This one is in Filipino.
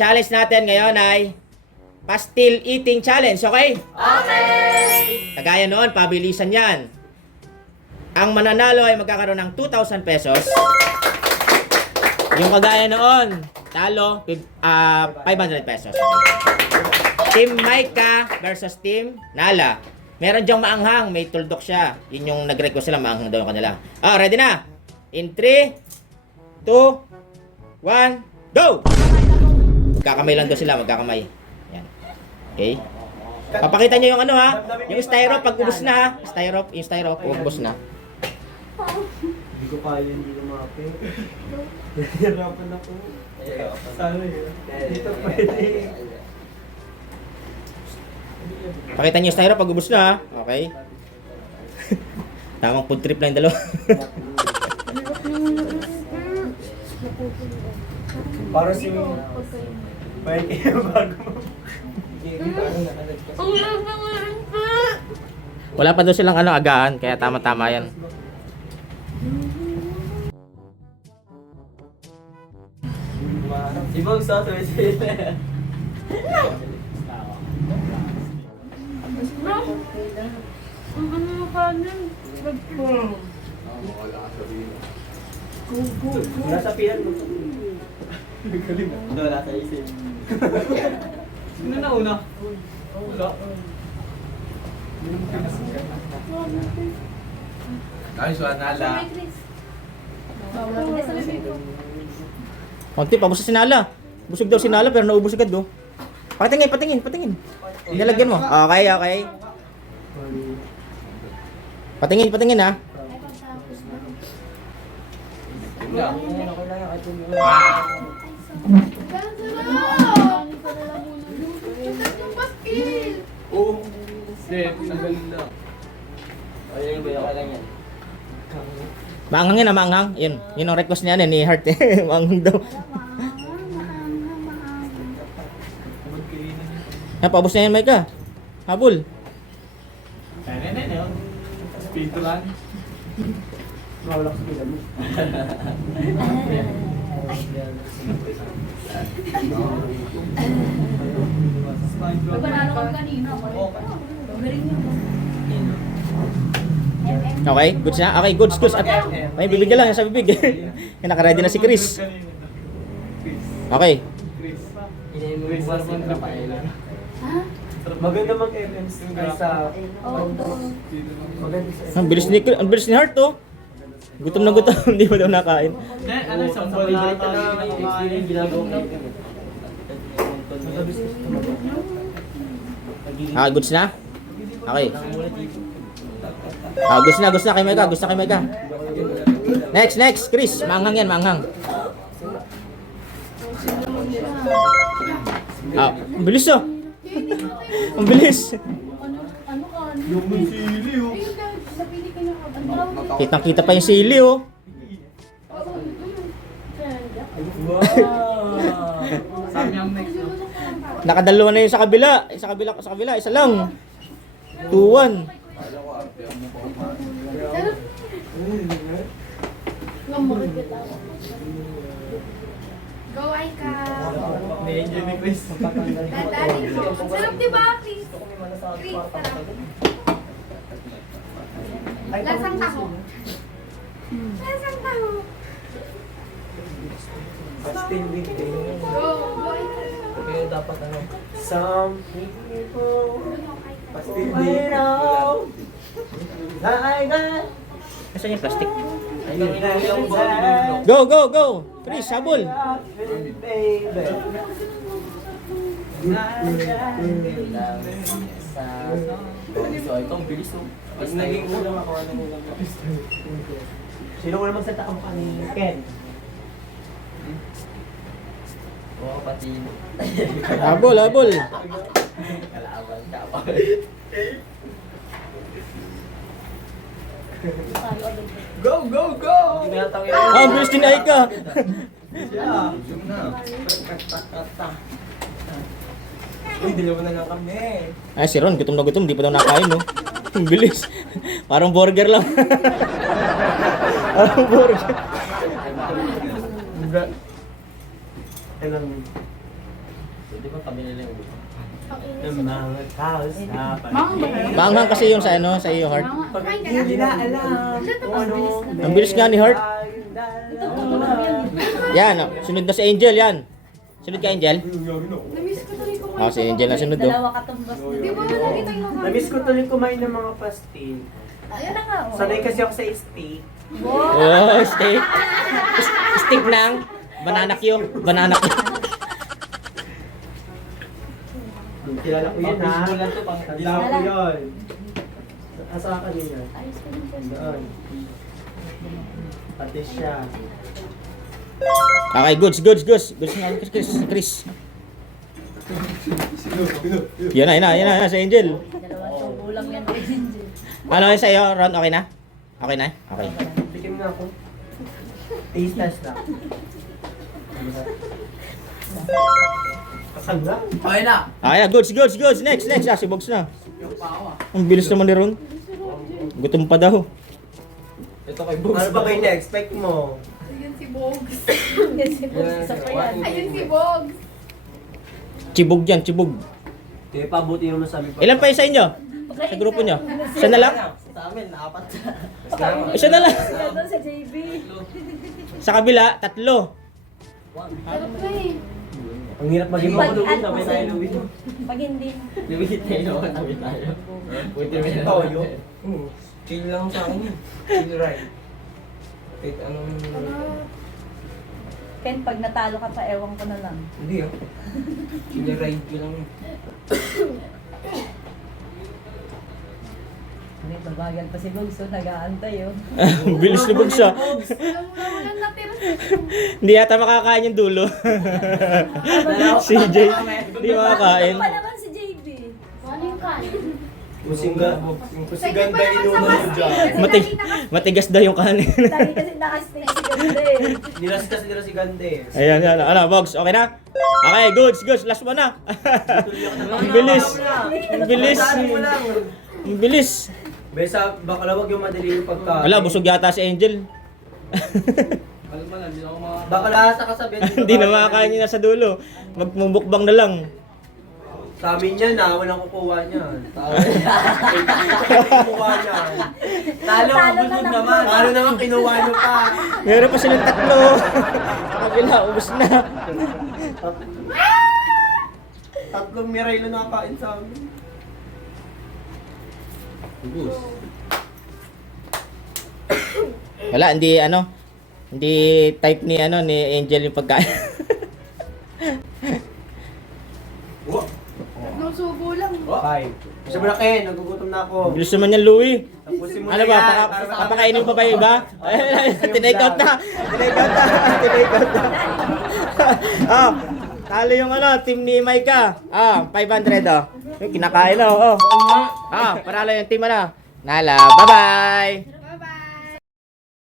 challenge natin ngayon ay pastil eating challenge, okay? Okay! Kagaya noon, pabilisan yan. Ang mananalo ay magkakaroon ng 2,000 pesos. Yung kagaya noon, talo, 500 pesos. Team Micah versus Team Nala. Meron diyang maanghang, may tuldok siya. Yun yung nag-request sila, maanghang daw yung kanila. Ready na? In 3, 2, 1, go! Magkakamay lang daw sila, magkakamay. Yan. Okay? Papakita niyo yung ano ha, yung styro pag ubos na ha. Yung styro, ubos na. Hindi ko kaya, hindi ko makape. Nahihirapan ako. Sana yun. Dito pwede. Pakita niyo yung styro pag ubos na ha. Okay? Tamang food trip lang yung dalawa. Para si may kaya bago. Wala pa daw silang agahan, kaya tama-tama yan. Ibang sa ito nasa pilan mo. Wala sa isip. Sino na una? Wala. Ay, so Nala. Konti pa, basta sinala. Busog daw sinala pero naubos agad do. Patingin. Nilagyan mo. Okay. Patingin ha. Oo. Set, nagaling na. Ayun, ba lang yan. Maanghang yan maanghang. Yun ang request niya ni Heart. Maanghang daw. Paubos na yan, Micah. Habol. Spinto lang. Mawala sa pilan mo. Panalo kami kanina. Okay, goods na. Okay, goods. At may bibigyan lang yan sa bibig. Naka-ready na si Chris. Okay. Chris, maganda mag-MMs kaysa maganda sa Ang bilis ni Heart to. Gutom na gutom, hindi pa daw nakain. ano sa balita na yung ginagawa ko. Goods na? Okay. Goods na kay Micah. Next, Chris. Maanghang yan, maanghang. Ang bilis oh. Ang bilis. Yung sili oh. Kitang-kita pa yung sili oh. Wow. Sabi ang next. Nakadalawa na yun sa kabila. Sa kabila, isa lang. 2-1. Go, Aika! Na-enjoy ni Chris. Dadali ko. Sarap diba, Chris? Chris, sarap. Lasang taho. Lasang taho. Pastil eating. Go, Aika. Kaya dapat ano? Some people pastil eating. Nasaan yung plastic? Ayun. Go! Chris, habol. So, itong bilis no? Mas naging ulang ako, ano ulang ako? Sino ko naman sa kamukha ni Ken? Oo, pati Habol. kalaban ka pa. Go! Ang bilis din Aika. Yeah. Uy, dalawa na lang kami. Ay, si Ron, gutom na gutom. Di pa daw nakain, no? Ang bilis. Parang burger lang. Parang burger. Kailan? Di ba kami nila yung ulo? Ng mga kausapan. Maanghang kasi yung sa ano, sa iyo, Heart. Pag hindi na alam kung ano. Ang bilis nga ni Heart. Yan, oh. Sunod na si Angel, yan. Sunod ka, Angel. Namiss ko tuloy kumain. Oh, si Angel na sunod, oh. Dalawa katumbas. Di ba nakita yung mga... Namiss ko tuloy kumain ng mga pastil. Ayun na nga, oh. Sanay kasi ako sa steak. Oh, steak. Steak ng banana Q. Banana Q. Kilala ko yun ha. Pang-baseball lang to, pang- Tanda ko yun. Asa ka din yan? Ayos ko din siya. Doon. Pati siya. Okay, goods. Goods nga, Chris. Yan na, sa Angel. Dalawang tubo lang yan. Angel. Ano yung sa'yo, Ron? Okay na? Okay na? Okay. Tikim na ako. Taste test na. Kasal na? Okay na. Okay na, goods. Next. Ah, si Bogs na. Yung pa ako ah. Ang bilis naman ni Ron. Gutom pa daw. Ito kay Bogs. Ano ba kayo na-expect mo? Ayun si Bogs. Kasi po, isa pa yan. Ayun si Bogs. Chibog yan, chibog. Kaya pabuti naman sa amin. Ilan pa yung sa inyo? Sa grupo nyo? Isa na lang? Sa amin, apat. Isa na lang. Sila doon sa JB. Sa kabila, 3. Sarap na eh. Ang hirap maging Pag- makulong ano sabay kasi- tayo Louis. Pag hindi. Limit tayo, kami tayo. Buti may Toyo. Chill lang sa akin yun. Chill ride. Kahit anong... Ken, pag natalo ka pa, ewan ko na lang. Hindi ah. Chill ride ko lang yun. Hindi, babagal pa si Bog, so nag-aantay oh. Ang bilis ni Bogs ah. Walang natira. Hindi yata makakain yung dulo. Si Jay, hindi makakain. Ano pa naman si JB? Ano yung kanin? Kusigan ba inuno mo dyan? Matigas daw yung kanin. Lagi kasi nakastig si ganda eh. Nilastas nila si Gande. Ayan, ano, Bogs, okay na? Okay, goods, last one na. Ang bilis. Ang bilis. Saan mo lang? Ang bilis. Besa, baka lang wag yung madali yung pagkain. Wala, busog yata si Angel. Alam mo lang, hindi ako mga... Baka lahasa ka sa bed. Hindi na makakain niya sa dulo. Magmumukbang na lang. Sa amin yan ha, walang kukuha niyan. Kukuha niyan. Talo, Talo na busog lang. naman. Paano naman kinuha niyo pa? Meron pa silang 3. Sa kabila, ubos na. Tatlong miray lang nakakain sa amin. Wala, hindi type ni Angel yung pagkain. Tatlong subo lang. 5. Gusto mo na Ken, nagugutom na ako. Bilis naman yan, Louie. Tapusin mo Ano na ba, yan. papakainin pa ba yung iba? Tinake out na. Ah, talo yung team ni Maika. 500 Yung kinakain panalo yung team Nala, bye-bye!